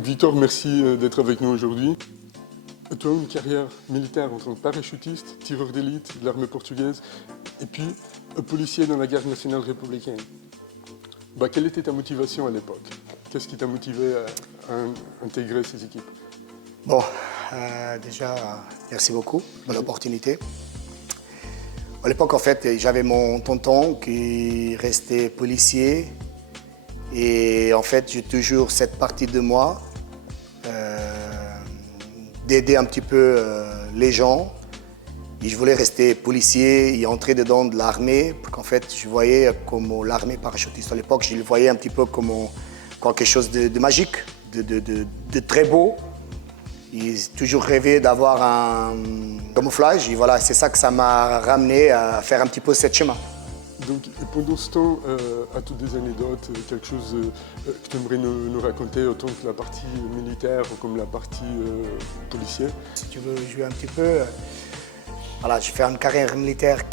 Donc Victor, merci d'être avec nous aujourd'hui. Tu as une carrière militaire en tant que parachutiste, tireur d'élite de l'armée portugaise et puis policier dans la garde nationale républicaine. Quelle était ta motivation à l'époque? Qu'est-ce qui t'a motivé à intégrer ces équipes? Bon, déjà, merci beaucoup pour l'opportunité. À l'époque, en fait, j'avais mon tonton qui restait policier. Et en fait, j'ai toujours cette partie de moi d'aider un petit peu les gens. Et je voulais rester policier et entrer dedans de l'armée. Parce qu'en fait, je voyais comme l'armée parachutiste à l'époque, je le voyais un petit peu comme quelque chose de magique, de très beau. J'ai toujours rêvé d'avoir un camouflage et voilà, c'est ça que ça m'a ramené à faire un petit peu ce chemin. Donc pendant ce temps, as-tu des anecdotes, quelque chose que tu aimerais nous raconter autant que la partie militaire comme la partie policière? Si tu veux jouer un petit peu, voilà, j'ai fait une carrière militaire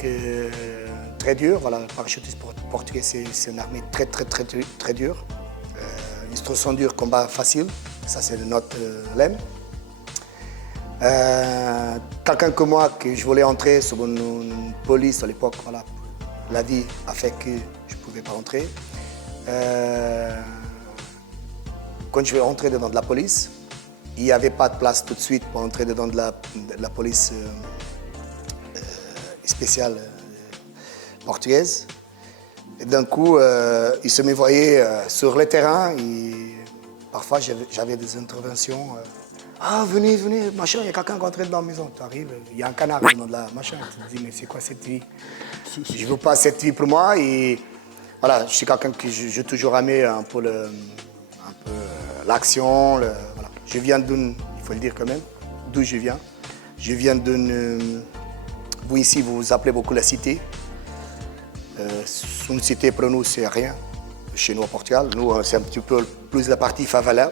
très dure. Voilà, le parachutiste portugais, c'est une armée très dure. Instruction dure, combat facile, ça c'est notre lemme. Quelqu'un comme moi, que je voulais entrer sur une police à l'époque, voilà, la vie a fait que je ne pouvais pas entrer. Quand je vais rentrer dedans de la police, il n'y avait pas de place tout de suite pour entrer dedans de la police spéciale portugaise. Et d'un coup, ils se me voyaient sur le terrain et parfois j'avais des interventions. Ah, venez, machin, il y a quelqu'un qui est entré dans la maison. Tu arrives, il y a un canard dans la machin. Tu te dis, mais c'est quoi cette vie? Je ne veux pas cette vie pour moi. Et voilà, je suis quelqu'un qui j'ai toujours aimé un peu l'action. Voilà. Je viens d'une, il faut le dire quand même, d'où je viens. Je viens d'une, vous ici, vous appelez beaucoup la cité. Une cité pour nous, c'est rien. Chez nous au Portugal, nous, c'est un petit peu plus la partie favela,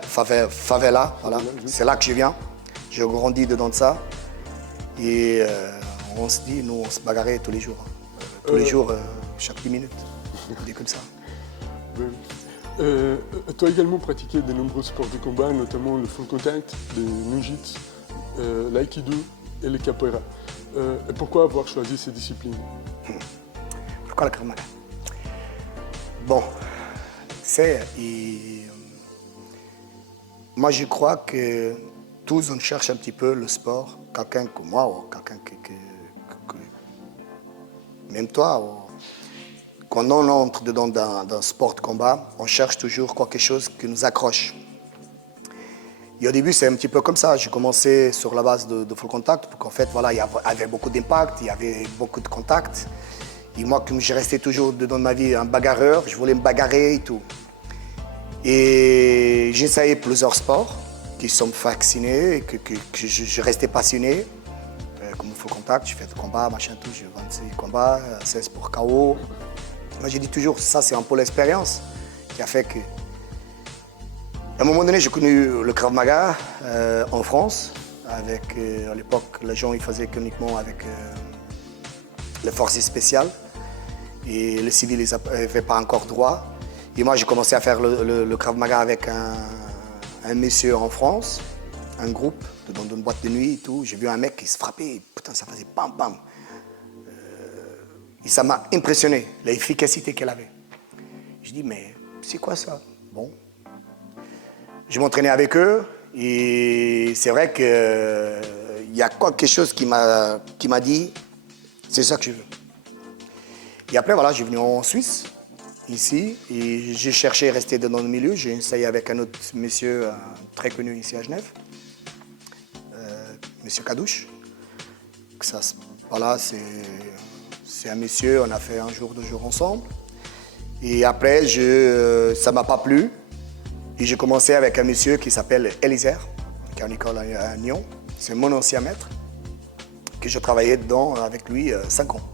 voilà. C'est là que je viens. J'ai grandi dedans de ça. Et on se dit, nous, on se bagarrait tous les jours. Tous les jours, chaque 10 minutes. On dit comme ça. Tu as également pratiqué de nombreux sports de combat, notamment le full contact, le ninjitsu, l'aïkido et le capoeira. Pourquoi avoir choisi ces disciplines? Pourquoi le Krav Maga? Bon, moi je crois que tous on cherche un petit peu le sport, quelqu'un comme moi ou quelqu'un même toi, quand on entre dedans d'un sport de combat, on cherche toujours quelque chose qui nous accroche. Et au début, c'est un petit peu comme ça. J'ai commencé sur la base de full contact, parce qu'en fait, voilà, il y avait beaucoup d'impact, il y avait beaucoup de contacts. Et moi, comme j'ai resté toujours dedans de ma vie un bagarreur, je voulais me bagarrer et tout. Et j'ai essayé plusieurs sports qui sont fascinés et que je restais passionné. Comme il faut contact, je fais des combats, machin, tout, j'ai 26 combats, 16 pour KO. Moi, j'ai dit toujours, ça, c'est un peu l'expérience qui a fait que. À un moment donné, j'ai connu le Krav Maga en France. Avec, à l'époque, les gens ils faisaient uniquement avec les forces spéciales. Et les civils, ils n'avaient pas encore droit. Et moi, j'ai commencé à faire le Krav Maga avec un monsieur en France, un groupe, dans une boîte de nuit et tout. J'ai vu un mec qui se frappait, putain, ça faisait bam bam. Et ça m'a impressionné, l'efficacité qu'elle avait. Je dis, mais c'est quoi ça? Bon. Je m'entraînais avec eux et c'est vrai qu'il y a quelque chose qui m'a dit, c'est ça que je veux. Et après, voilà, je suis venu en Suisse, ici, et j'ai cherché à rester dans le milieu. J'ai essayé avec un autre monsieur très connu ici à Genève, monsieur Kadouche. Ça, voilà, c'est un monsieur, on a fait un jour, 2 jours ensemble. Et après, ça ne m'a pas plu. Et j'ai commencé avec un monsieur qui s'appelle Elizer, qui est en école à Nyon. C'est mon ancien maître, que je travaillais dedans avec lui 5 ans.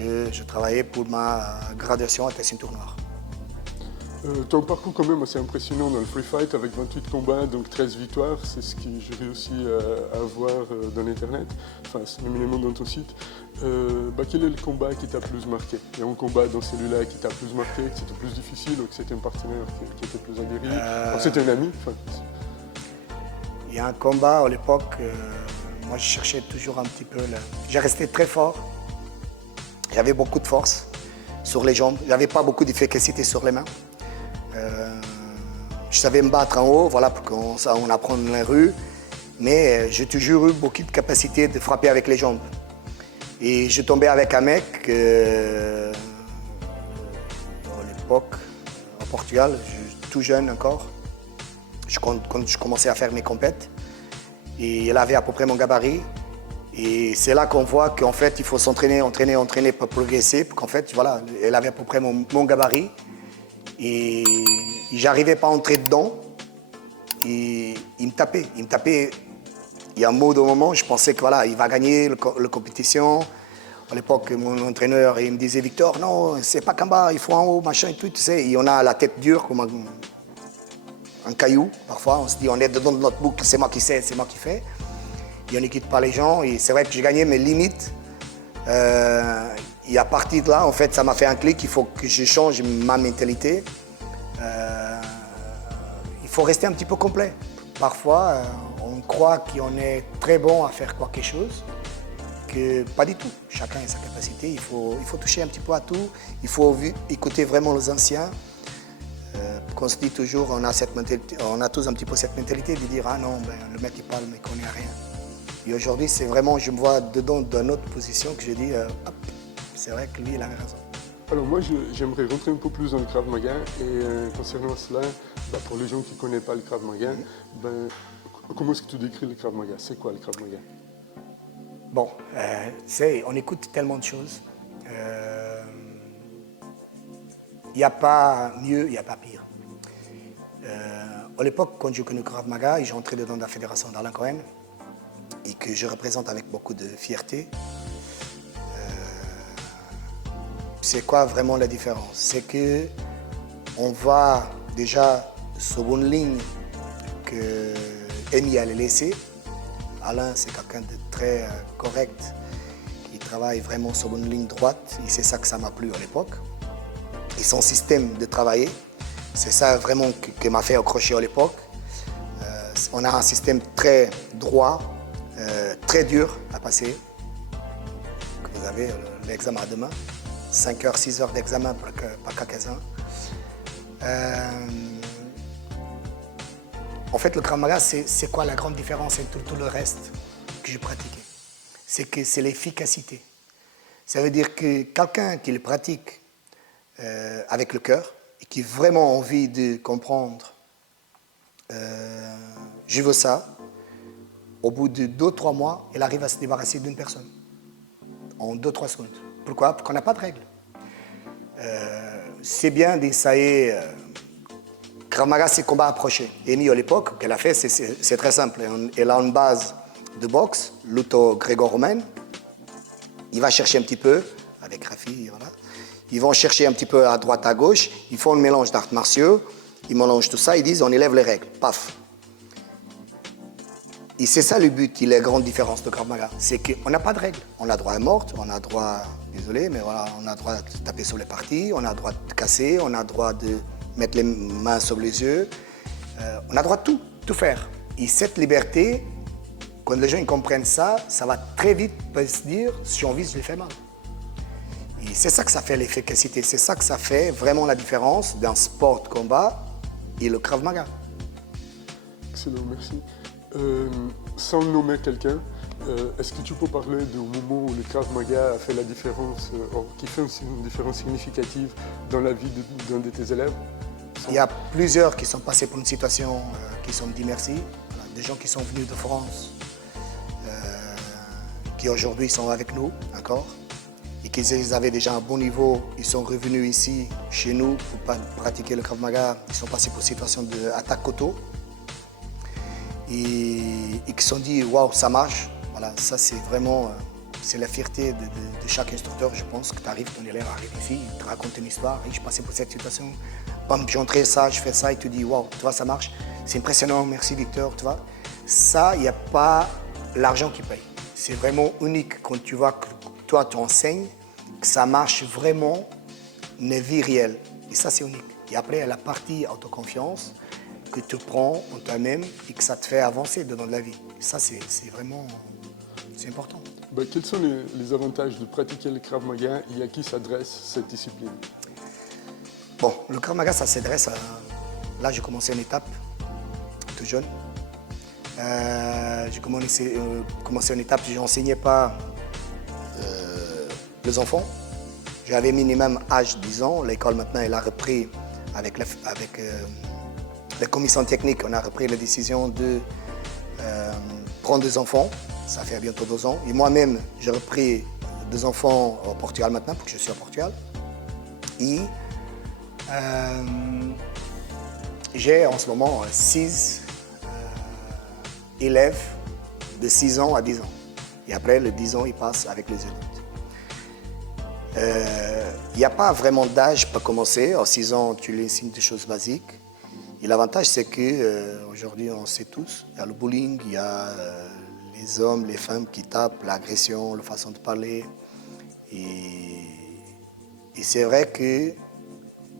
Et je travaillais pour ma graduation à ceinture noire. Tu as un parcours quand même assez impressionnant dans le free fight avec 28 combats, donc 13 victoires. C'est ce que j'ai réussi à voir dans l'internet, enfin c'est éminemment dans ton site. Quel est le combat qui t'a plus marqué? Il y a un combat dans celui-là qui t'a plus marqué, que c'était plus difficile ou que c'était un partenaire qui était plus aguerri, ou que c'était un ami? Il y a un combat à l'époque, moi je cherchais toujours un petit peu. J'ai resté très fort, j'avais beaucoup de force sur les jambes, j'avais pas beaucoup d'efficacité sur les mains. Je savais me battre en haut, voilà, pour qu'on apprend dans la rue, mais j'ai toujours eu beaucoup de capacité de frapper avec les jambes. Et je tombais avec un mec, à l'époque, au Portugal, tout jeune encore, quand je commençais à faire mes compètes, et il avait à peu près mon gabarit. Et c'est là qu'on voit qu'en fait, il faut s'entraîner, entraîner pour progresser, qu'en fait, voilà, elle avait à peu près mon gabarit. Et j'arrivais pas à entrer dedans. Et il me tapait. Il y a un mot de moment, je pensais que voilà, il va gagner la compétition. À l'époque, mon entraîneur, il me disait, Victor, non, c'est pas qu'en bas, il faut en haut, machin et tout, tu sais. Et on a la tête dure comme un caillou, parfois. On se dit, on est dedans de notre boucle, c'est moi qui sais, c'est moi qui fais. Et on n'écoute pas les gens. Et c'est vrai que j'ai gagné mes limites. Et à partir de là, en fait, ça m'a fait un clic. Il faut que je change ma mentalité. Il faut rester un petit peu complet. Parfois, on croit qu'on est très bon à faire quelque chose, que pas du tout. Chacun a sa capacité. Il faut toucher un petit peu à tout. Il faut écouter vraiment les anciens. Qu'on se dit toujours, on a tous un petit peu cette mentalité de dire ah non, le mec il parle mais il connaît rien. Et aujourd'hui, c'est vraiment, je me vois dedans d'une autre position que je dis, c'est vrai que lui, il avait raison. Alors moi, j'aimerais rentrer un peu plus dans le Krav Maga. Et concernant cela, pour les gens qui ne connaissent pas le Krav Maga, comment est-ce que tu décris le Krav Maga? C'est quoi le Krav Maga? Bon, on écoute tellement de choses. Il n'y a pas mieux, il n'y a pas pire. À l'époque, quand j'ai connu Krav Maga, j'ai entré dedans de la fédération d'Alain Cohen et que je représente avec beaucoup de fierté. C'est quoi vraiment la différence? C'est que on va déjà sur une ligne que Amy allait laisser. Alain, c'est quelqu'un de très correct, qui travaille vraiment sur une ligne droite et c'est ça que ça m'a plu à l'époque. Et son système de travailler, c'est ça vraiment qui m'a fait accrocher à l'époque. On a un système très droit, très dur à passer. Vous avez l'examen à demain, 5 heures, 6 heures d'examen par quelques-uns. En fait, le Krav Maga, c'est quoi la grande différence entre tout le reste que j'ai pratiqué? C'est que c'est l'efficacité. Ça veut dire que quelqu'un qui le pratique avec le cœur et qui a vraiment envie de comprendre, je veux ça, au bout de 2-3 mois, il arrive à se débarrasser d'une personne en 2-3 secondes. Pourquoi? Parce qu'on n'a pas de règles. C'est bien d'essayer. Krav Maga, c'est combat approché. Amy, à l'époque, qu'elle a fait, c'est très simple. Elle a une base de boxe, luto-gréco-romaine. Il va chercher un petit peu, avec Rafi, voilà. Ils vont chercher un petit peu à droite, à gauche. Ils font un mélange d'arts martiaux. Ils mélangent tout ça. Ils disent, on élève les règles. Paf. Et c'est ça le but, la grande différence de Krav Maga. C'est qu'on n'a pas de règles. On a droit à mort, on a droit, désolé, mais voilà, on a droit de taper sur les parties, on a droit de casser, on a droit de mettre les mains sur les yeux. On a droit de tout faire. Et cette liberté, quand les gens ils comprennent ça, ça va très vite se dire, si on vise, je les fais mal. Et c'est ça que ça fait l'efficacité, c'est ça que ça fait vraiment la différence d'un sport de combat et le Krav Maga. Excellent, merci. Sans nommer quelqu'un, est-ce que tu peux parler du moment où le Krav Maga a fait la différence, qui fait aussi une différence significative dans la vie d'un de tes élèves? Il y a plusieurs qui sont passés pour une situation qui sont dit merci. Voilà, des gens qui sont venus de France, qui aujourd'hui sont avec nous, d'accord? Et qu'ils avaient déjà un bon niveau, ils sont revenus ici, chez nous, pour pratiquer le Krav Maga. Ils sont passés pour une situation d'attaque koto. Et qui se sont dit, waouh, ça marche. Voilà, ça c'est vraiment, c'est la fierté de chaque instructeur, je pense, que tu arrives, ton élève arrive ici, il te raconte une histoire, et je passais pour cette situation bam, j'entrais ça, je fais ça, et tu dis, waouh, tu vois, ça marche. C'est impressionnant, merci Victor, tu vois. Ça, il n'y a pas l'argent qui paye. C'est vraiment unique quand tu vois que toi, tu enseignes, que ça marche vraiment une vie réelle. Et ça, c'est unique. Et après, il y a la partie autoconfiance que tu prends en toi-même et que ça te fait avancer dans la vie. Et ça, c'est vraiment c'est important. Quels sont les avantages de pratiquer le Krav Maga et à qui s'adresse cette discipline? Bon, le Krav Maga, ça s'adresse à... Là, j'ai commencé une étape, tout jeune. J'ai commencé une étape, je n'enseignais pas les enfants. J'avais minimum âge 10 ans. L'école, maintenant, elle a repris avec la commission technique. On a repris la décision de prendre des enfants. Ça fait bientôt 2 ans. Et moi-même, j'ai repris 2 enfants au Portugal maintenant, parce que je suis au Portugal. Et j'ai en ce moment 6 élèves de 6 ans à 10 ans. Et après, les 10 ans, ils passent avec les adultes. Il n'y a pas vraiment d'âge pour commencer. À 6 ans, tu lui enseignes des choses basiques. Et l'avantage, c'est qu'aujourd'hui, on sait tous, il y a le bullying, il y a les hommes, les femmes qui tapent, l'agression, la façon de parler. Et c'est vrai que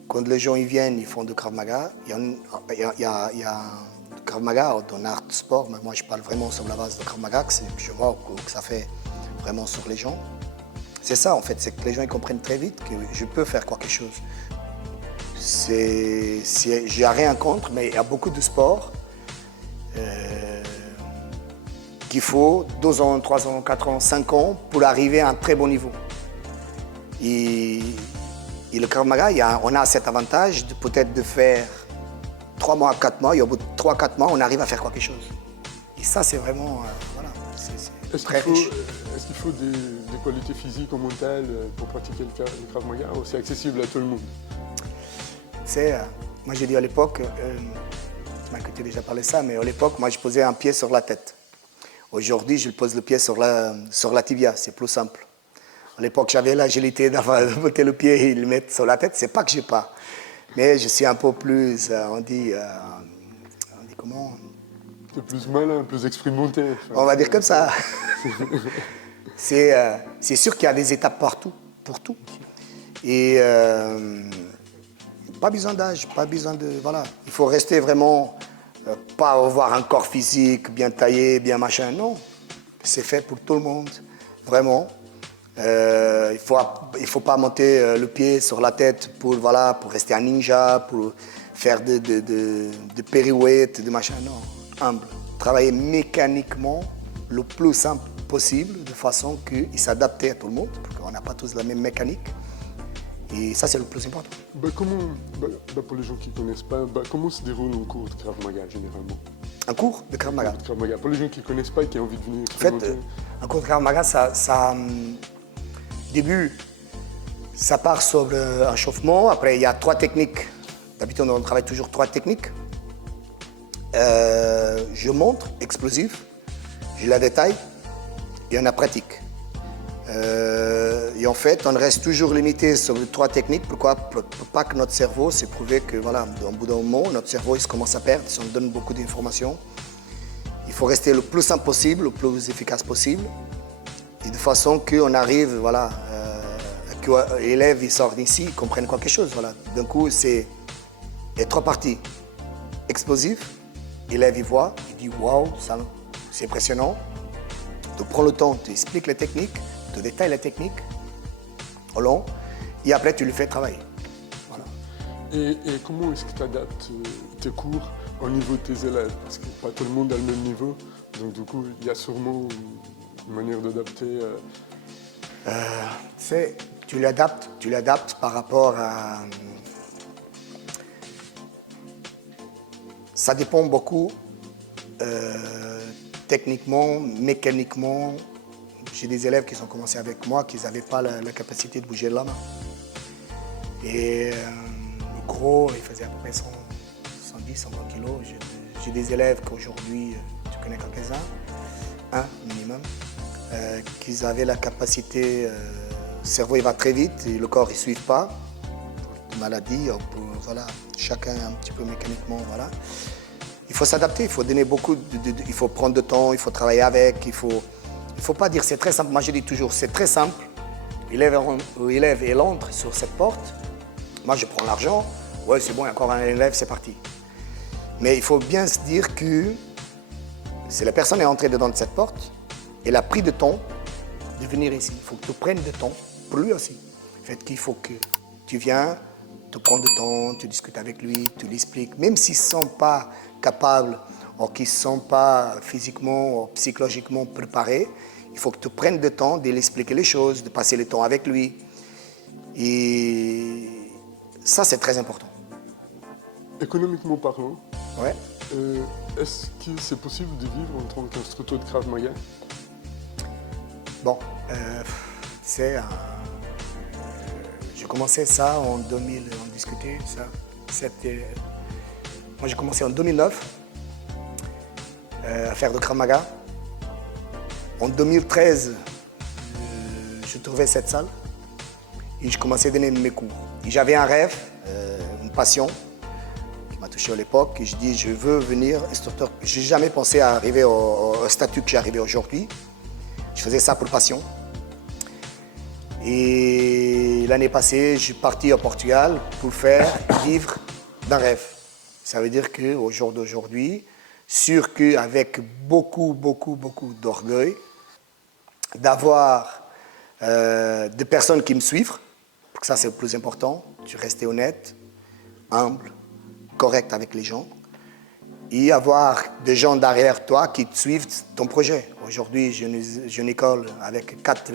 quand les gens ils viennent, ils font du Krav Maga, il y a du Krav Maga dans l'art de sport, mais moi je parle vraiment sur la base de Krav Maga, que je vois que ça fait vraiment sur les gens. C'est ça en fait, c'est que les gens ils comprennent très vite que je peux faire quelque chose. J'ai rien contre, mais il y a beaucoup de sports qu'il faut 2 ans, 3 ans, 4 ans, 5 ans pour arriver à un très bon niveau. Et le Krav Maga, on a cet avantage de peut-être de faire 3 mois, 4 mois, et au bout de 3-4 mois, on arrive à faire quelque chose. Et ça, c'est vraiment, voilà, c'est très riche. Est-ce qu'il faut des qualités physiques ou mentales pour pratiquer le Krav Maga ou c'est accessible à tout le monde? Moi j'ai dit à l'époque, tu m'as écouté déjà parler de ça, mais à l'époque, moi je posais un pied sur la tête. Aujourd'hui, je pose le pied sur la tibia, c'est plus simple. À l'époque, j'avais l'agilité de monter le pied et le mettre sur la tête. C'est pas que j'ai pas, mais je suis un peu plus, on dit comment? C'est plus malin, plus expérimenté. Enfin, on va dire comme ça. C'est sûr qu'il y a des étapes partout, pour tout. Et pas besoin d'âge, pas besoin de... Voilà. Il faut rester vraiment, pas avoir un corps physique bien taillé, bien machin, non. C'est fait pour tout le monde, vraiment. Il faut pas monter le pied sur la tête pour rester un ninja, pour faire de pirouettes, de machin, non. Humble. Travailler mécaniquement le plus simple possible, de façon qu'il s'adapte à tout le monde, parce qu'on n'a pas tous la même mécanique. Et ça, c'est le plus important. Pour les gens qui ne connaissent pas, comment se déroule un cours de Krav Maga généralement? Un cours de Krav Maga? Pour les gens qui ne connaissent pas et qui ont envie de venir En fait, un cours de Krav Maga, début, ça part sur un chauffement. Après, il y a 3 techniques. D'habitude, on travaille toujours 3 techniques. Je montre, explosif, je la détaille et on a pratique. Et en fait, on reste toujours limité sur les 3 techniques. Pourquoi? Pour pas que notre cerveau, c'est prouvé que, voilà, au bout d'un moment, notre cerveau il commence à perdre, si on donne beaucoup d'informations. Il faut rester le plus simple possible, le plus efficace possible. Et de façon qu'on arrive, voilà, que l'élève il sort d'ici, il comprenne quelque chose. Voilà. D'un coup, c'est les 3 parties. Explosif, l'élève il voit, il dit waouh, c'est impressionnant. Tu prends le temps, tu expliques les techniques, tu détailles les techniques au long, et après tu le fais travailler. Voilà. Et comment est-ce que tu adaptes tes cours au niveau de tes élèves? Parce que pas tout le monde a le même niveau, donc du coup, il y a sûrement une manière d'adapter. Tu l'adaptes par rapport à... Ça dépend beaucoup, techniquement, mécaniquement. J'ai des élèves qui ont commencé avec moi qui n'avaient pas la capacité de bouger de la main. Et le gros, il faisait à peu près 110, 120 kilos. J'ai des élèves qu'aujourd'hui, tu connais quelques-uns, un minimum, qui avaient la capacité, le cerveau il va très vite et le corps il ne suit pas. maladie, voilà, chacun un petit peu mécaniquement, voilà. Il faut s'adapter, il faut donner beaucoup, il faut prendre de temps, il faut travailler avec, il faut pas dire c'est très simple. Moi je dis toujours c'est très simple. L'élève il entre sur cette porte. Moi je prends l'argent, ouais c'est bon, il y a encore un élève, c'est parti. Mais il faut bien se dire que si la personne est entrée dedans de cette porte, elle a pris de temps de venir ici. Il faut que tu prennes de temps pour lui aussi. En fait, qu'il faut que tu viens, tu prends du temps, tu discutes avec lui, tu lui expliques. Même s'ils ne sont pas capables ou qu'ils ne sont pas physiquement ou psychologiquement préparés, il faut que tu prennes le temps de lui expliquer les choses, de passer le temps avec lui. Et ça, c'est très important. Économiquement parlant, Ouais. est-ce que c'est possible de vivre en tant qu'instructeur de Krav Maga? Bon, j'ai commencé ça en 2000, on discutait ça. Moi j'ai commencé en 2009 à faire de Krav Maga. En 2013, je trouvais cette salle et je commençais à donner mes cours. Et j'avais un rêve, une passion qui m'a touché à l'époque. Et je dis, je veux venir instructeur. Je n'ai jamais pensé à arriver au statut que j'ai arrivé aujourd'hui. Je faisais ça pour passion. Et l'année passée, je suis parti au Portugal pour vivre d'un rêve. Ça veut dire qu'au jour d'aujourd'hui, sûr qu'avec beaucoup d'orgueil, d'avoir des personnes qui me suivent, parce que ça c'est le plus important, tu restes honnête, humble, correct avec les gens, et avoir des gens derrière toi qui te suivent ton projet. Aujourd'hui, j'ai une école avec quatre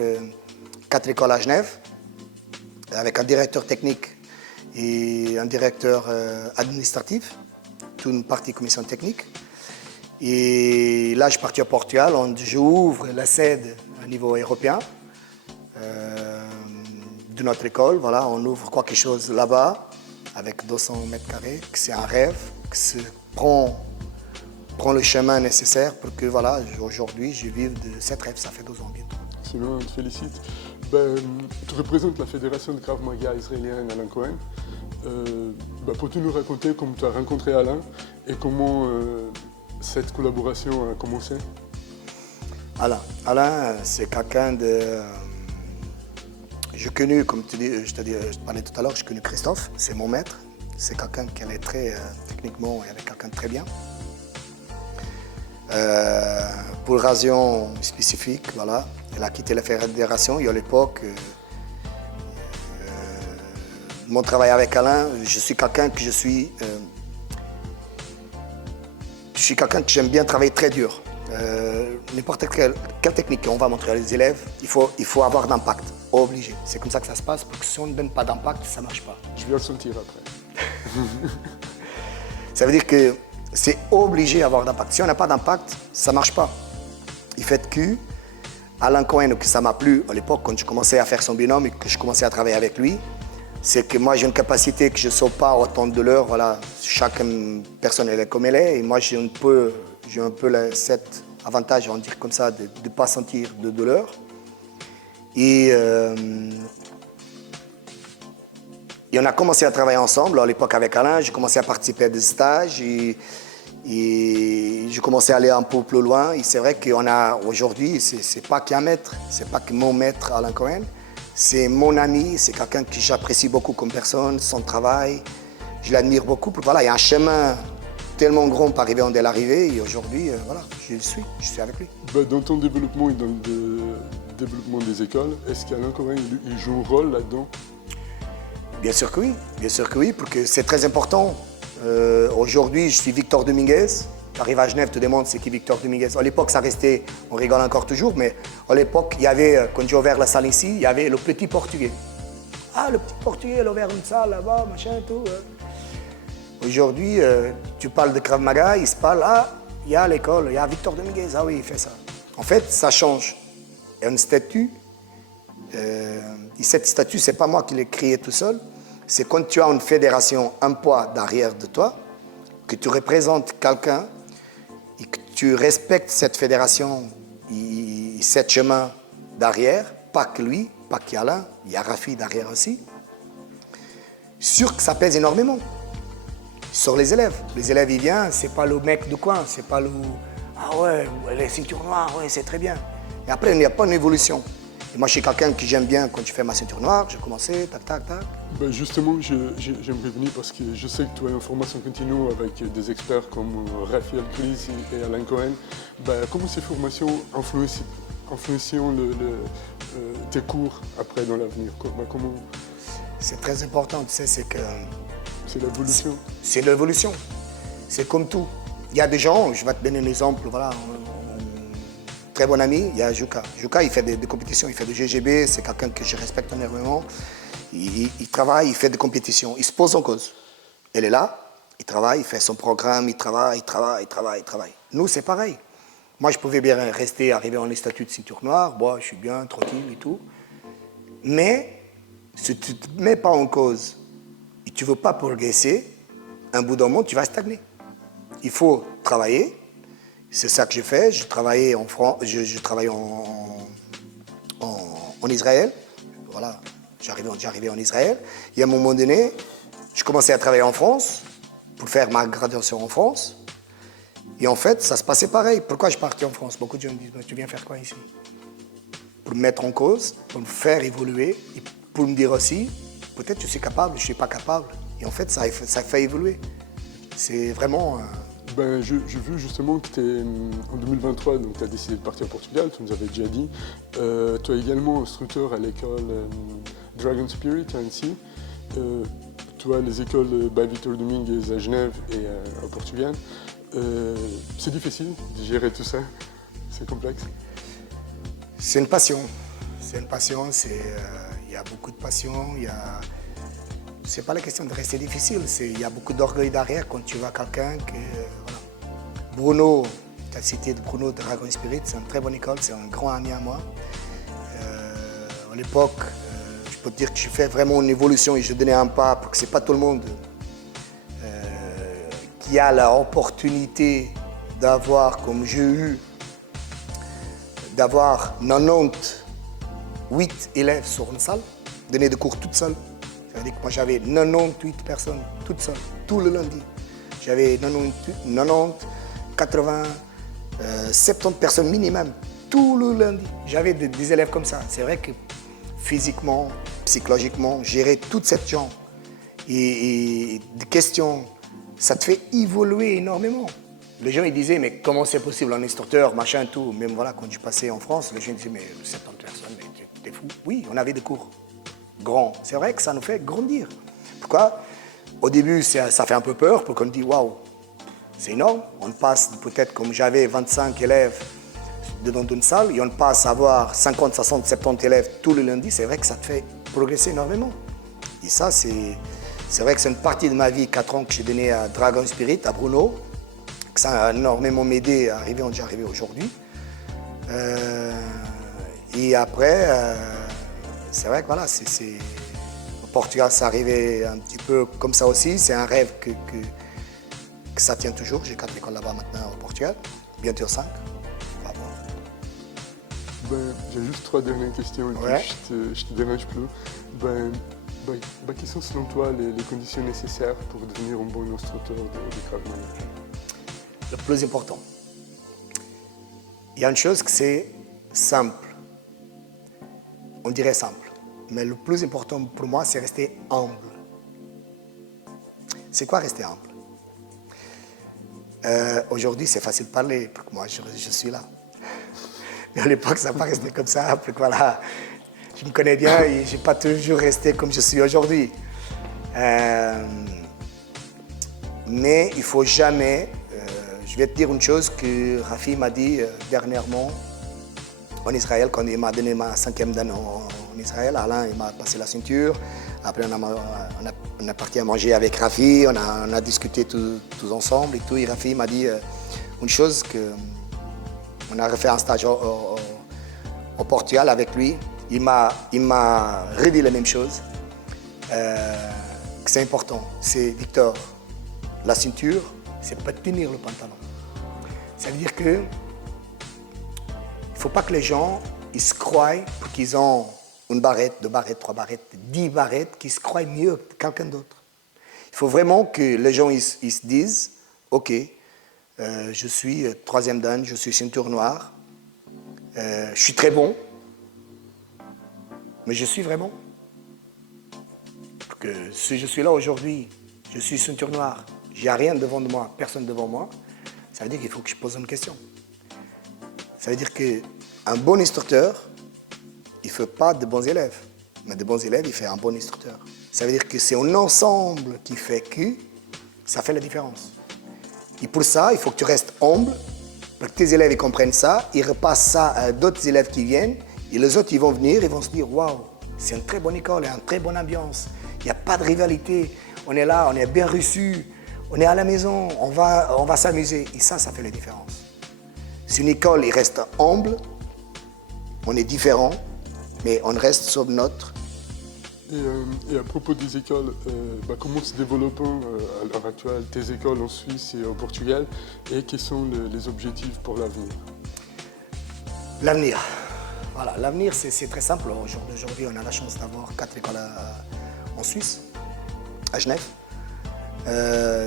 écoles à Genève, avec un directeur technique et un directeur administratif, toute une partie commission technique. Et là, je suis parti au Portugal, j'ouvre la sede à niveau européen de notre école. Voilà, on ouvre quelque chose là-bas avec 200 mètres carrés, que c'est un rêve, que prend le chemin nécessaire pour que voilà, aujourd'hui je vive de cette rêve. Ça fait 12 ans bientôt. Sinon, on te félicite. Tu représentes la fédération de Krav Maga israélienne Alain Cohen. Peux-tu nous raconter comment tu as rencontré Alain et comment cette collaboration a commencé? Alain, c'est quelqu'un de... J'ai connu, comme je te parlais tout à l'heure, j'ai connu Christophe, c'est mon maître. C'est quelqu'un qui est très techniquement, il est quelqu'un de très bien. Pour une raison spécifique, voilà, elle a quitté la fédération et à l'époque, mon travail avec Alain, je suis quelqu'un que quelqu'un que j'aime bien travailler très dur. N'importe quelle technique qu'on va montrer à les élèves, il faut avoir d'impact, obligé. C'est comme ça que ça se passe, parce que si on ne donne pas d'impact, ça ne marche pas. Je vais le sentir après. Ça veut dire que c'est obligé d'avoir d'impact. Si on n'a pas d'impact, ça ne marche pas. Il fait que Alain Cohen, que ça m'a plu à l'époque, quand je commençais à faire son binôme et que je commençais à travailler avec lui, c'est que moi j'ai une capacité que je ne sors pas autant de douleur. Voilà, chaque personne elle est comme elle est. Et moi j'ai un peu cet avantage, on va dire comme ça, de ne pas sentir de douleur. Et on a commencé à travailler ensemble. À l'époque avec Alain, j'ai commencé à participer à des stages et j'ai commencé à aller un peu plus loin. Et c'est vrai qu'on a aujourd'hui, c'est pas qu'un maître, c'est pas que mon maître Alain Cohen. C'est mon ami, c'est quelqu'un que j'apprécie beaucoup comme personne, son travail, je l'admire beaucoup. Voilà, il y a un chemin tellement grand pour arriver où elle est arrivée et aujourd'hui, voilà, je suis avec lui. Dans ton développement et dans le développement des écoles, est-ce qu'Alain Cohen il joue un rôle là-dedans? Bien sûr que oui, parce que c'est très important. Aujourd'hui, je suis Victor Dominguez. Tu arrives à Genève, tu te demandes c'est qui Victor Dominguez. À l'époque, ça restait, on rigole encore toujours, mais à l'époque, il y avait, quand j'ai ouvert la salle ici, il y avait le petit portugais. Ah, le petit portugais, il a ouvert une salle là-bas, machin, tout. Aujourd'hui, tu parles de Krav Maga, il se parle, ah, il y a l'école, il y a Victor Dominguez, ah oui, il fait ça. En fait, ça change. Il y a un statut, et cet statut, c'est pas moi qui l'ai créé tout seul, c'est quand tu as une fédération, un poids derrière de toi, que tu représentes quelqu'un, et que tu respectes cette fédération et cet chemin derrière, pas que lui, pas qu'Alain, il y a Rafi derrière aussi. sûr que ça pèse énormément sur les élèves. Les élèves, ils viennent, c'est pas le mec du coin, c'est pas le « Ah ouais, les ceintures noires, ouais, c'est très bien ». Et après, il n'y a pas une évolution. Et moi, je suis quelqu'un qui j'aime bien quand je fais ma ceinture noire, j'ai commencé, tac, tac, tac. Ben justement, j'aimerais venir parce que je sais que tu as une formation continue avec des experts comme Raphaël Chris et Alain Cohen. Ben, comment ces formations influencent tes cours après dans l'avenir? Comment... C'est très important, tu sais, c'est que... C'est l'évolution. C'est l'évolution. C'est comme tout. Il y a des gens, je vais te donner un exemple, voilà, un très bon ami, il y a Jouka. Jouka, il fait des compétitions, il fait du GGB, c'est quelqu'un que je respecte énormément. Il travaille, il fait des compétitions, il se pose en cause. Elle est là, il travaille, il fait son programme, il travaille. Nous, c'est pareil. Moi, je pouvais bien rester, arriver en statut de ceinture noire, bon, je suis bien, tranquille et tout. Mais si tu ne te mets pas en cause et tu ne veux pas progresser, un bout d'un moment, tu vas stagner. Il faut travailler. C'est ça que j'ai fait. Je travaillais en France, je travaillais en Israël. Voilà, j'arrivais en Israël. Et à un moment donné, je commençais à travailler en France pour faire ma graduation en France. Et en fait, ça se passait pareil. Pourquoi je partais en France? Beaucoup de gens me disent, tu viens faire quoi ici? Pour me mettre en cause, pour me faire évoluer, et pour me dire aussi, peut-être je suis capable, je ne suis pas capable. Et en fait, ça fait évoluer. C'est vraiment... Ben, j'ai vu justement que en 2023, tu as décidé de partir au Portugal, tu nous avais déjà dit. Tu es également instructeur à l'école Dragon Spirit à Annecy. Tu as les écoles by Victor Dominguez à Genève et au Portugal. C'est difficile de gérer tout ça? C'est complexe? C'est une passion. C'est une passion, il y a beaucoup de passion. C'est pas la question de rester difficile, il y a beaucoup d'orgueil derrière quand tu vois quelqu'un que... Voilà. Bruno, tu as cité Bruno de Dragon Spirit, c'est une très bonne école, c'est un grand ami à moi. À l'époque, je peux te dire que je fais vraiment une évolution et je donnais un pas parce que c'est pas tout le monde qui a l'opportunité d'avoir, comme j'ai eu, d'avoir 98 élèves sur une salle, donner des cours toute seule. C'est-à-dire que moi j'avais 98 personnes toutes seules, tout le lundi. J'avais 90, 80, 70 personnes minimum, tout le lundi. J'avais des élèves comme ça. C'est vrai que physiquement, psychologiquement, gérer toute cette gens et des questions, ça te fait évoluer énormément. Les gens ils disaient, mais comment c'est possible, un instructeur, machin, tout. Même voilà, quand je passais en France, les gens disaient, mais 70 personnes, mais t'es fou. Oui, on avait des cours grands. C'est vrai que ça nous fait grandir. Pourquoi? Au début, ça fait un peu peur, pour qu'on dit, waouh, c'est énorme. On passe peut-être, comme j'avais 25 élèves dans une salle, et on passe à avoir 50, 60, 70 élèves tous les lundis. C'est vrai que ça te fait progresser énormément. Et ça, c'est vrai que c'est une partie de ma vie, 4 ans que j'ai donné à Dragon Spirit, à Bruno, que ça a énormément m'aidé à arriver où j'ai arrivé aujourd'hui. Et après, c'est vrai que voilà, au Portugal, ça arrivait un petit peu comme ça aussi. C'est un rêve que ça tient toujours. J'ai 4 écoles là-bas maintenant au Portugal, bientôt 5. On va voir. Ben, j'ai juste 3 dernières questions et Ouais. puis je te dérange plus. Quelles sont selon toi les conditions nécessaires pour devenir un bon instructeur de Krav Maga? Le plus important, il y a une chose que c'est simple. On dirait simple. Mais le plus important pour moi, c'est rester humble. C'est quoi rester humble? Aujourd'hui, c'est facile de parler, parce que moi, je suis là. Mais à l'époque, ça n'a pas resté comme ça, parce que voilà, je me connais bien et je n'ai pas toujours resté comme je suis aujourd'hui. Mais il ne faut jamais... je vais te dire une chose que Rafi m'a dit dernièrement en Israël, quand il m'a donné ma 5e d'année en Israël. Alain, il m'a passé la ceinture. Après, on a parti à manger avec Rafi, on a discuté tous ensemble et tout. Et Rafi m'a dit une chose on a refait un stage au Portugal avec lui. Il m'a redit la même chose. Que c'est important. C'est Victor, la ceinture, c'est pas tenir le pantalon. Ça veut dire que il ne faut pas que les gens ils se croient qu'ils ont une barrette, 2 barrettes, 3 barrettes, 10 barrettes qui se croient mieux que quelqu'un d'autre. Il faut vraiment que les gens ils se disent, ok, je suis 3e dan, je suis ceinture noire, je suis très bon, mais je suis vraiment. Parce que si je suis là aujourd'hui, je suis ceinture noire, il n'y a rien devant de moi, personne devant moi, ça veut dire qu'il faut que je pose une question. Ça veut dire qu'un bon instructeur, il ne fait pas de bons élèves, mais de bons élèves, il fait un bon instructeur. Ça veut dire que c'est un ensemble qui fait que ça fait la différence. Et pour ça, il faut que tu restes humble, pour que tes élèves ils comprennent ça, ils repassent ça à d'autres élèves qui viennent, et les autres ils vont venir, ils vont se dire « Waouh, c'est une très bonne école, il y a une très bonne ambiance, il n'y a pas de rivalité, on est là, on est bien reçu, on est à la maison, on va s'amuser. » Et ça fait la différence. Si une école il reste humble, on est différent, mais on reste sur notre. Et à propos des écoles, comment se développent à l'heure actuelle tes écoles en Suisse et au Portugal et quels sont les objectifs pour l'avenir? L'avenir. Voilà, l'avenir c'est très simple. Aujourd'hui, on a la chance d'avoir 4 écoles en Suisse, à Genève.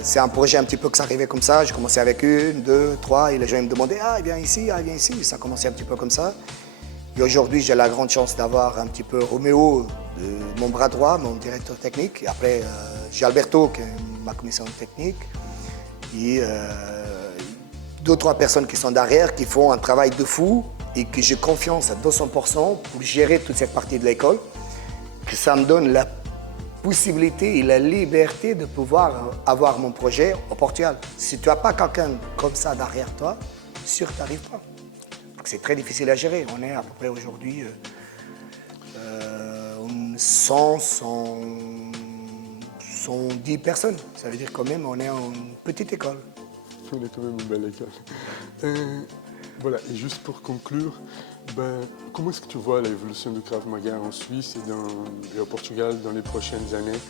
C'est un projet un petit peu que ça arrivait comme ça. J'ai commencé avec 1, 2, 3 et les gens me demandaient « Ah, viens ici, ah, viens ici ». Ça a commencé un petit peu comme ça. Et aujourd'hui, j'ai la grande chance d'avoir un petit peu Roméo, mon bras droit, mon directeur technique. Et après, j'ai Alberto, qui est ma commission technique. Et 2 ou 3 personnes qui sont derrière, qui font un travail de fou et que j'ai confiance à 200% pour gérer toute cette partie de l'école. Que ça me donne la possibilité et la liberté de pouvoir avoir mon projet au Portugal. Si tu n'as pas quelqu'un comme ça derrière toi, sûr que tu n'arrives pas. C'est très difficile à gérer. On est à peu près aujourd'hui 110 personnes. Ça veut dire quand même on est en petite école. On est quand même une belle école. Voilà, et juste pour conclure, comment est-ce que tu vois l'évolution du Krav Maga en Suisse et au Portugal dans les prochaines années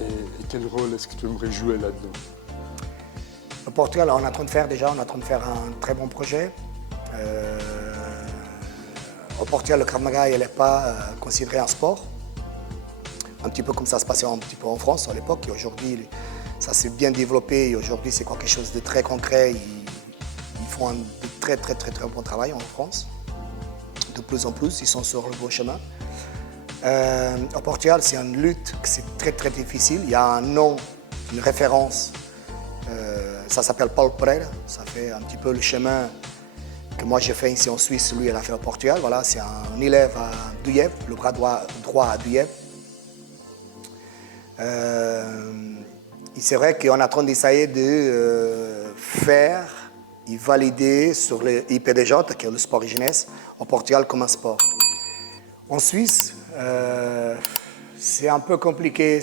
et quel rôle est-ce que tu aimerais jouer là-dedans? Au Portugal, on est en train de faire un très bon projet. Au Portugal, le Krav Maga n'est pas considéré un sport, un petit peu comme ça se passait un petit peu en France à l'époque. Et aujourd'hui, ça s'est bien développé et aujourd'hui, c'est quelque chose de très concret. Ils font un très bon travail en France. De plus en plus, ils sont sur le bon chemin. Au Portugal, c'est une lutte, c'est très difficile. Il y a un nom, une référence. Ça s'appelle Paulo Pereira. Ça fait un petit peu le chemin que moi j'ai fait ici en Suisse, lui il a fait au Portugal. Voilà, c'est un élève à Douieb, le bras droit à Douieb. Et c'est vrai qu'on est en train d'essayer de faire et valider sur le IPDJ, qui est le sport jeunesse, au Portugal comme un sport. En Suisse, c'est un peu compliqué.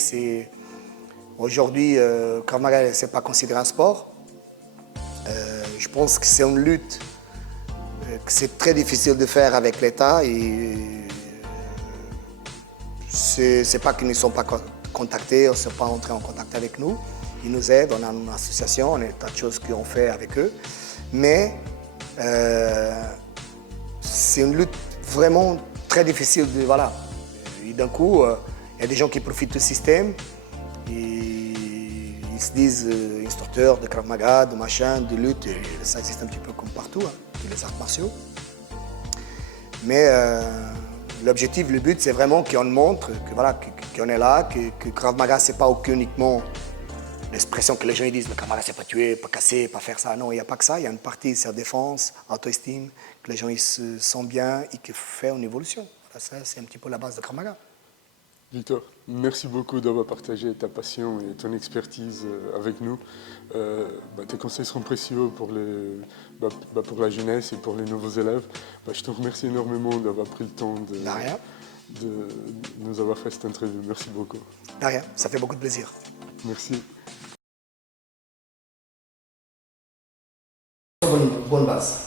Aujourd'hui, Krav Maga, ce n'est pas considéré un sport. Je pense que c'est une lutte que c'est très difficile de faire avec l'État et c'est pas qu'ils ne sont pas contactés, ils ne sont pas entrés en contact avec nous. Ils nous aident, on a une association, on a des tas de choses qu'on fait avec eux. Mais c'est une lutte vraiment très difficile. Voilà. Et d'un coup, il y a des gens qui profitent du système. Et ils se disent instructeurs de Krav Maga, de machin, de lutte. Et ça existe un petit peu comme partout, tous les arts martiaux. Mais l'objectif, le but, c'est vraiment qu'on montre que, voilà, qu'on est là, que Krav Maga, c'est pas uniquement l'expression que les gens disent, le Krav Maga, c'est pas tuer, pas casser, pas faire ça. Non, il n'y a pas que ça. Il y a une partie, c'est la défense, auto-estime, que les gens ils se sentent bien et qui fait une évolution. Voilà, ça, c'est un petit peu la base de Krav Maga. Victor, merci beaucoup d'avoir partagé ta passion et ton expertise avec nous. Tes conseils seront précieux pour la jeunesse et pour les nouveaux élèves. Je te remercie énormément d'avoir pris le temps de nous avoir fait cette interview. Merci beaucoup. De rien, ça fait beaucoup de plaisir. Merci. Bonne base.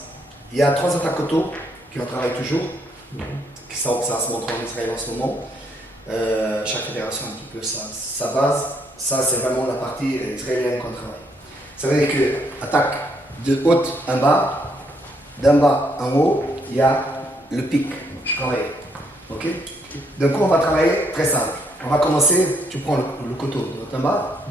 Il y a 3 attaques auto qui en travaillent toujours, qui ça se montre en Israël en ce moment. Chaque fédération a un petit peu sa base. Ça, c'est vraiment la partie israélienne qu'on travaille. Ça veut dire que attaque de haut en bas, d'en bas en haut, il y a le pic. Je travaille. Ok? Donc on va travailler très simple. On va commencer, tu prends le couteau de haut en bas.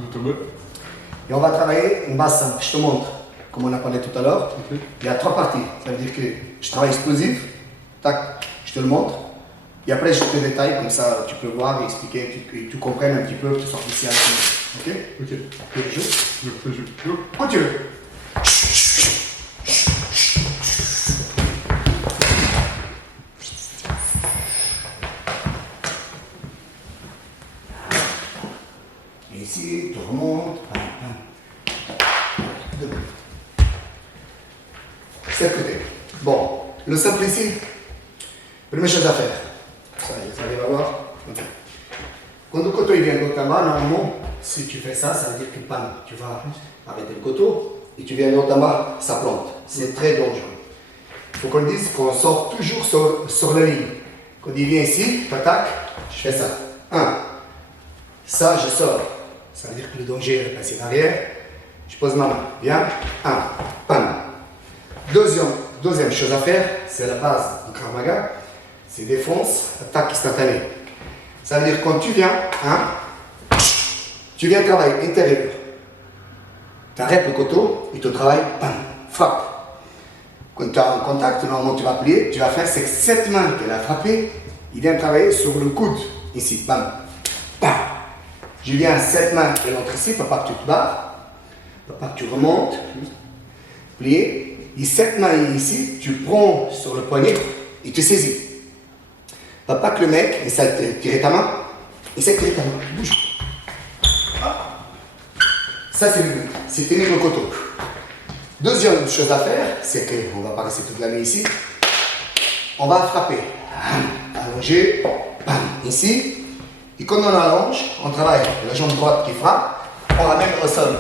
Et on va travailler une base simple. Je te montre, comme on a parlé tout à l'heure. Il y a 3 parties. Ça veut dire que je travaille explosif. Tac, je te le montre. Et après, je te détaille, comme ça, tu peux voir et expliquer, que tu comprennes un petit peu, que tu sortes ici à la fin. Ok? Ok. Je Je joue. Quand tu veux. Et ici, tu remontes. C'est côté. Bon, le simple ici, première chose à faire. Ça, vous allez voir. Okay. Quand le couteau il vient de l'autre en bas, normalement, si tu fais ça, ça veut dire que bam, tu vas arrêter le couteau et tu viens de l'autre en bas, ça plante. C'est très dangereux. Il faut qu'on dise qu'on sort toujours sur la ligne. Quand il vient ici, tac, je fais ça. 1. Ça, je sors. Ça veut dire que le danger est passé derrière. Je pose ma main. Bien. 1. Bam. Deuxième chose à faire, c'est la base du Krav Maga. C'est défense, attaque instantanée. Ça veut dire quand tu viens, tu viens travailler intérieur. Tu arrêtes le couteau et tu travailles, bam, frappe. Quand tu as un contact, normalement tu vas plier, tu vas faire c'est que cette main qu'elle a frappée, il vient travailler sur le coude, ici, bam, bam. Je viens, cette main elle entre ici, pour pas que tu te barres, pour pas que tu remontes, plier. Et cette main ici, tu prends sur le poignet et tu saisis. Pas que le mec essaie de tirer ta main, essaie de tirer ta main, bouge. Ça c'est le but, c'est tenir le couteau. Deuxième chose à faire, c'est qu'on va pas rester toute l'année ici. On va frapper, allonger, bam, ici. Et quand on allonge, on travaille la jambe droite qui frappe, on ramène au sol,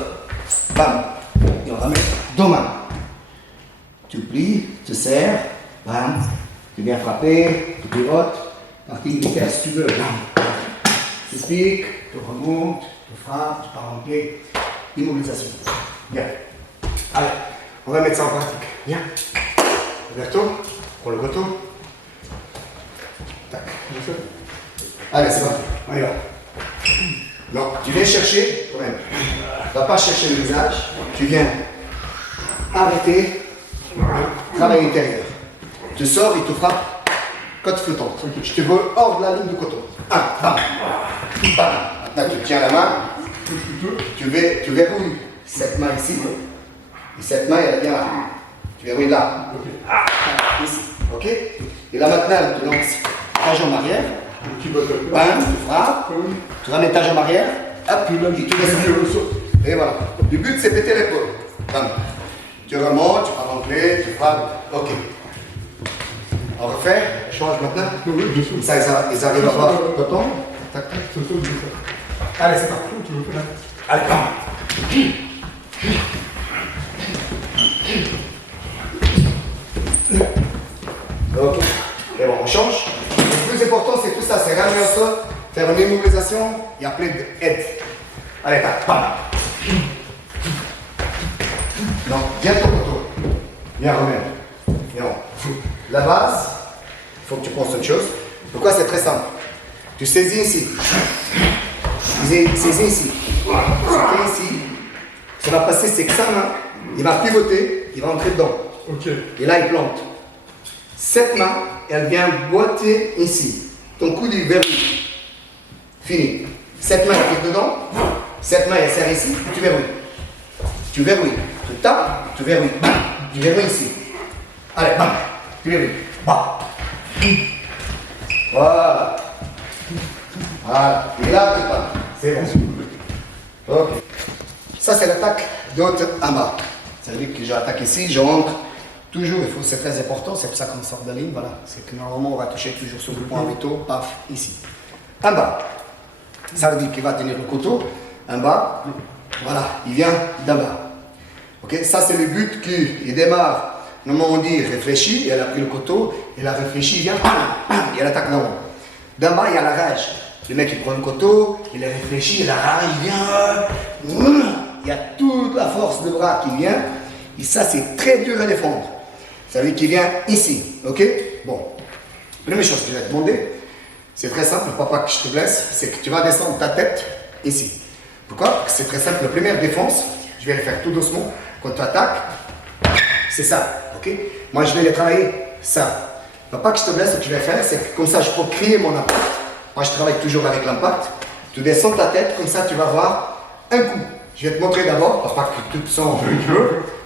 bam, et on ramène deux mains. Tu plies, tu serres, bam, tu viens frapper, tu pivotes, partie militaire si tu veux, bam. Tu piques, tu remontes, tu frappes, tu pars en pied, immobilisation. Bien. Allez, on va mettre ça en pratique. Bien. Roberto, prends le couteau. Tac. Allez, c'est parti, on y va. Non, tu viens chercher, quand même. Tu ne vas pas chercher le visage, tu viens arrêter. Travail intérieur. Tu sors et tu frappes côte flottante. Je te veux hors de la ligne du couteau. 1, bam, bam. Maintenant tu tiens la main, tu verrouilles cette main ici, et cette main elle vient là. Tu verrouilles là. Ici. Ok. Et là maintenant tu lances ta jambe arrière. Bam, tu frappes, tu ramènes ta jambe arrière, hop, et tu descends. Et voilà. Le but c'est péter l'épaule. Bam. Tu remontes, tu pars en clé, tu frappes. Ok. On refait, change maintenant. Ça, ils arrivent à voir le temps. Tac, tac. Allez, c'est parti. Allez, bam. Ok. Et bon, on change. Le plus important, c'est tout ça. C'est ramener au sol, faire une immobilisation et appeler d'aide. Allez, tac, bam. Non, viens ton couteau. Viens remettre. Non. La base, il faut que tu penses une chose. Pourquoi c'est très simple. Tu saisis ici. Tu saisis ici. Tu ici. Ça va passer, c'est que ça, main. Il va pivoter, il va entrer dedans. Ok. Et là, il plante. Cette main, elle vient boiter ici. Ton coude, il verrouille. Fini. Cette main, elle fait dedans. Cette main, elle serre ici. Et tu verrouilles. Tu verrouilles. Tu tapes, tu verrouilles. Bam. Tu verrouilles ici. Allez, bam. Tu verrouilles. Bam. Voilà. Voilà. Et là, tu pars. C'est bon. Ok. Ça, c'est l'attaque de haut en bas. Ça veut dire que j'attaque ici, je rentre. Toujours, c'est très important, c'est pour ça qu'on sort de la ligne. Voilà. C'est que normalement, on va toucher toujours sur le point vitaux. Paf, ici. En bas. Ça veut dire qu'il va tenir le couteau. En bas. Voilà. Il vient d'en bas. Ok, ça c'est le but qu'il démarre. Normalement on dit réfléchit, elle a pris le couteau, elle a réfléchi, il vient, et elle attaque d'en haut. D'en bas il y a la rage. Le mec il prend le couteau, il réfléchit, la rage il vient, il y a toute la force de bras qui vient, et ça c'est très dur à défendre. Ça veut dire qu'il vient ici, ok? Bon, première chose que je vais te demander, C'est très simple, pour pas que je te blesse, c'est que tu vas descendre ta tête ici. Pourquoi? Parce que c'est très simple. La première défense, je vais le faire tout doucement. Quand tu attaques, c'est ça, ok? Moi, je vais les travailler ça. Pour pas que je te blesse, ce que je vais faire, c'est que comme ça, je peux créer mon impact. Moi, je travaille toujours avec l'impact. Tu descends ta tête, comme ça, tu vas voir un coup. Je vais te montrer d'abord, pour pas que tu te sens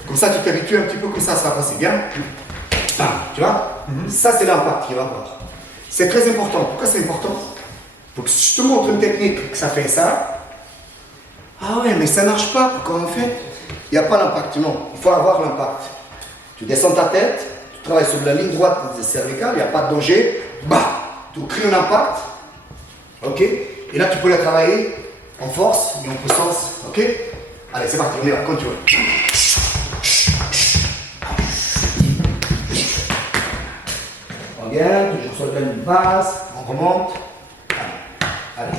comme ça, tu t'habitues un petit peu, comme ça va passer bien. Tu vois? Ça, c'est l'impact qu'il va avoir. C'est très important. Pourquoi c'est important? Pour que si je te montre une technique que ça fait ça, ah ouais, mais ça marche pas. Pourquoi on fait? Il n'y a pas l'impact, non. Il faut avoir l'impact. Tu descends ta tête, tu travailles sur la ligne droite des cervicales, il n'y a pas de danger. Bah, tu crées un impact. Ok? Et là, tu peux le travailler en force et en puissance. Ok? Allez, c'est parti, on y va, quand tu veux. On vient, toujours sur la ligne basse, on remonte. Allez.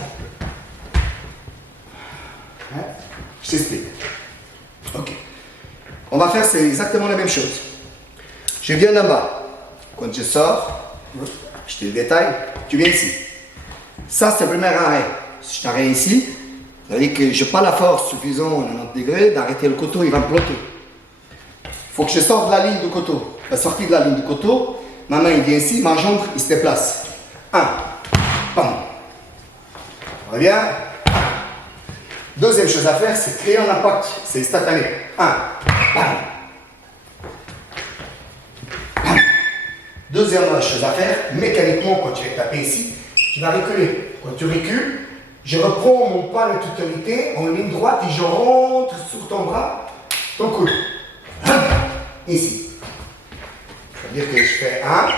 Hein? Je t'explique. Ok. On va faire, c'est exactement la même chose. Je viens d'en bas. Quand je sors, je te le détaille, tu viens ici. Ça, c'est le premier arrêt. Si je t'arrête ici, ça veut dire que je n'ai pas la force suffisante à 90 degrés d'arrêter le couteau, il va me bloquer. Il faut que je sorte de la ligne du couteau. La sortie de la ligne du couteau, ma main il vient ici, ma jambe il se déplace. 1, bam. On revient. Deuxième chose à faire, c'est créer un impact. C'est instantané. 1, bam. Bam. Deuxième chose à faire, mécaniquement, quand tu vas taper ici, tu vas reculer. Quand tu recules, je reprends mon pas de totalité en ligne droite et je rentre sur ton bras, ton coude. Ici. Ça veut dire que je fais 1,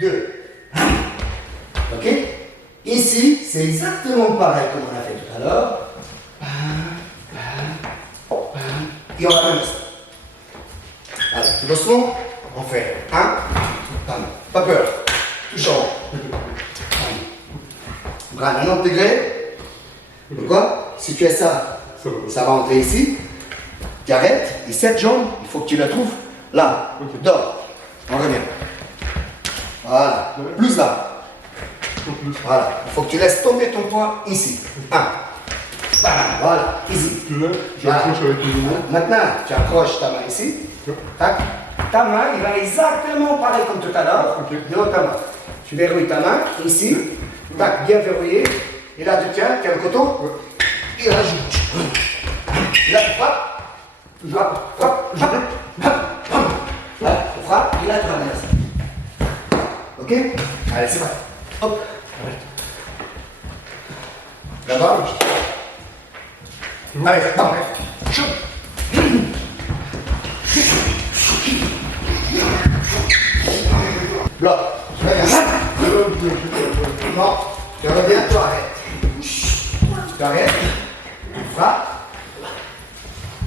2. Ok? Ici, c'est exactement pareil comme on a fait tout à l'heure. Et on va faire ça. Allez, tout doucement, on fait 1, pas peur, toujours. Bras à 90 degrés. Pourquoi? Si tu fais ça, ça va entrer ici. Tu arrêtes, et cette jambe, il faut que tu la trouves là. Dors. On revient. Voilà. Plus là. Voilà. Il faut que tu laisses tomber ton poids ici. 1. Voilà. Ici. J'accroche avec le mouvement. Maintenant, tu accroches ta main ici. Tac. Ta main, il va exactement pareil comme tout à l'heure. Devant ta main. Tu verrouilles ta main ici. Tac, bien verrouillé. Et là, tu tiens le couteau. Et là, je. Là, tu frappes. Frappe, frappe, frappe, frappe, frappe. Là, tu frappes. Et là, tu ramènes. Ok? Allez, c'est parti. Hop. D'abord. Allez, bam. Bloc. Je reviens. Non, tu reviens, tu arrêtes. Tu arrêtes. Tu frappes.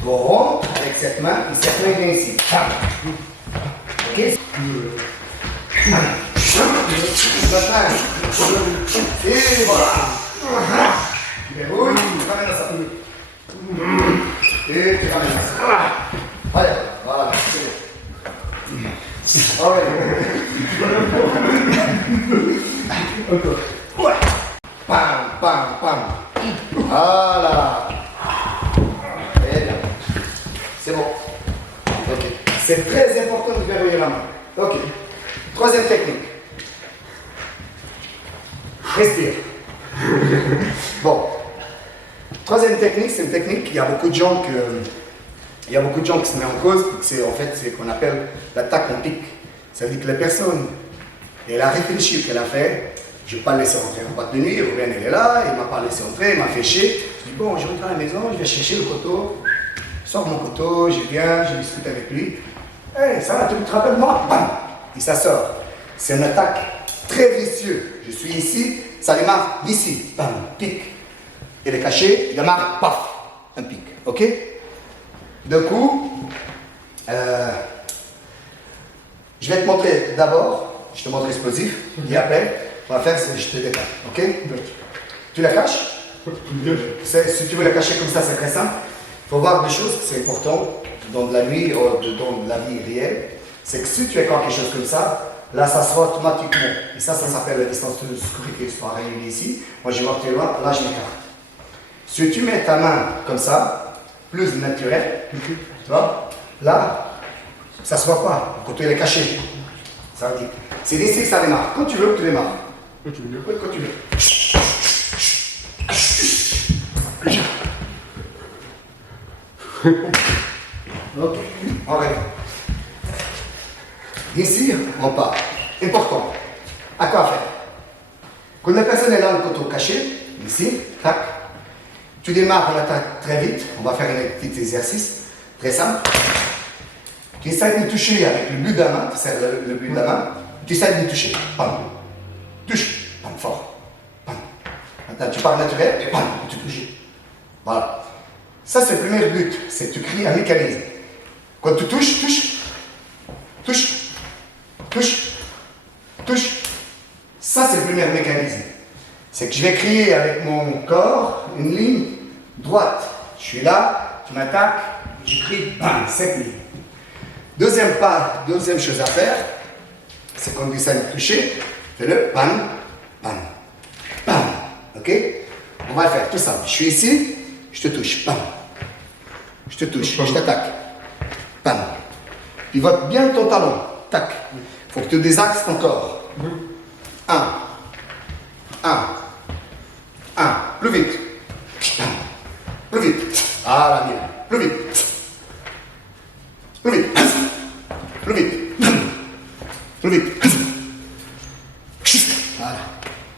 Tu rentres avec cette main et cette main vient ici. Ok? Et voilà. Tu verrouilles, tu ramènes ça. Et tu ramènes ça. Allez, voilà, c'est bon. Allez. Ouais. Pam, pam, pam. Voilà. Très bien. C'est bon. Ok. C'est très important de verrouiller la main. Ok. Troisième technique. Respire. Bon. Troisième technique, c'est une technique, il y a beaucoup de gens qui se mettent en cause, c'est en fait ce qu'on appelle l'attaque en pique. Ça veut dire que la personne, elle a réfléchi ce qu'elle a fait, je ne vais pas le laisser rentrer en boîte de nuit, Ruben elle est là, il ne m'a pas laissé entrer, il m'a fait chier. Je dis bon, je rentre à la maison, je vais chercher le couteau, je sors mon couteau, je viens, je discute avec lui. Hey, ça va, tu te rappelles moi? Bam! Et ça sort. C'est une attaque très vicieuse. Je suis ici, ça démarre d'ici, bam, pique. Il est caché, il démarre, paf, un pic. Ok? D'un coup, je vais te montrer d'abord, je te montre l'explosif, et après, on va faire, je te détaille. Ok? Tu la caches? Si tu veux la cacher comme ça, c'est très simple. Il faut voir des choses, c'est important dans la vie, dans la vie réelle. C'est que si tu fais quelque chose comme ça, là ça sera automatiquement. Et ça s'appelle la distance de sécurité, c'est pareil ici. Moi je vais voir que tu es loin, là je m'écarte. Si tu mets ta main comme ça, plus naturel, tu vois, là, ça se voit pas, le côté il est caché. Ça veut dire, c'est d'ici que ça démarre. Quand tu veux, tu démarres. Quand tu veux. Oui, quand tu veux. Ok, on revient. Ici, on part. Important. À quoi faire? Quand la personne est là, le couteau caché, ici, tac. Tu démarres, on attaque très vite. On va faire un petit exercice très simple. Tu essaies de toucher avec le but de la main, c'est le but de la main. Tu essaies de toucher. Pam. Touche. Pam, fort. Pam. Maintenant, tu pars naturel et pam, tu touches. Voilà. Ça, c'est le premier but. C'est que tu crées un mécanisme. Quand tu touches, touche. Touche. Touche. Touche. Ça, c'est le premier mécanisme. C'est que je vais créer avec mon corps une ligne droite. Je suis là, tu m'attaques, je crie, bam, cette ligne. Deuxième chose à faire, c'est qu'on essaie de toucher, fais-le, bam, bam, bam, ok? On va le faire tout simple. Je suis ici, je te touche, bam. Je te touche, je t'attaque, bam. Pivote bien ton talon, tac. Il faut que tu désaxes ton corps. 1, 1, plus vite, plus vite, ah la mienne, plus vite, plus vite, plus vite, plus vite, voilà,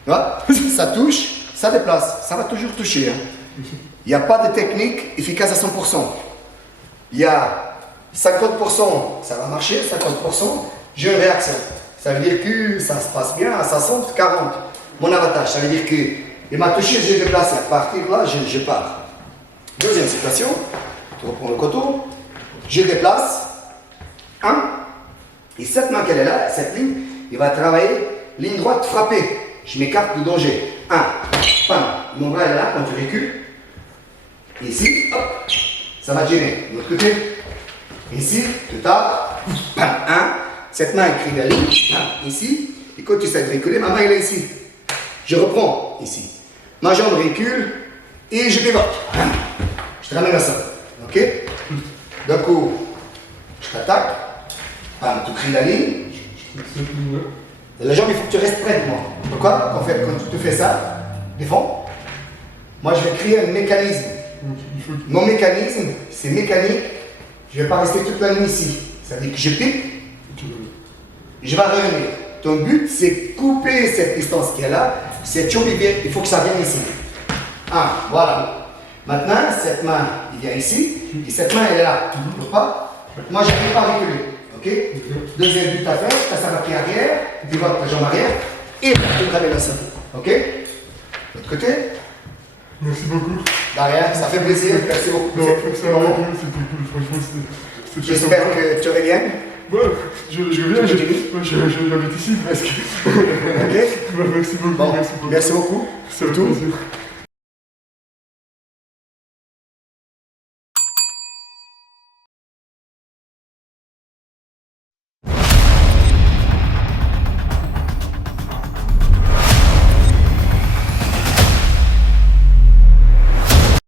tu vois, ça touche, ça déplace, ça va toujours toucher, hein. Il n'y a pas de technique efficace à 100%, il y a 50%, ça va marcher, 50%, j'ai une réaction, ça veut dire que ça se passe bien à 60, 40, mon avantage, ça veut dire que il m'a touché, j'ai déplacé. À partir de là, je pars. Deuxième situation, tu reprends le couteau, je déplace. 1. Et cette main qu'elle est là, cette ligne, il va travailler ligne droite frappée. Je m'écarte du danger. 1. Pam. Mon bras est là quand tu recules. Ici, hop, ça va te gêner. De l'autre côté, ici, tu tapes. Pam. 1. Cette main écrit la ligne. Pam. Ici. Et quand tu essaies de reculer, ma main elle est ici. Je reprends ici. Ma jambe recule et je pivote. Je te ramène à ça. Ok? D'un coup, je t'attaque. Bam, tu cries la ligne. Et la jambe, il faut que tu restes près de moi. Pourquoi? En fait, quand tu te fais ça, défends. Moi, je vais créer un mécanisme. Mon mécanisme, c'est mécanique. Je ne vais pas rester toute la nuit ici. Ça veut dire que je pique. Je vais revenir. Ton but, c'est couper cette distance qui est là. Cette jambe, il faut que ça vienne ici. Voilà. Maintenant, cette main, il vient ici. Et cette main, elle est là. Tu ne peux pas. Moi, je n'arrive pas à reculer. Ok? Deuxième but à faire, je passe à la pied arrière. Tu vois ta jambe arrière. Et tu me ramènes à ça. Ok? De l'autre côté. Merci beaucoup. Derrière, ça fait plaisir. Merci beaucoup. Non, c'était cool. Franchement, c'était J'espère que tu reviennes. Ouais, je reviens, j'habite ici presque. Ok? Merci beaucoup, Bon, merci beaucoup. merci beaucoup. C'est un plaisir.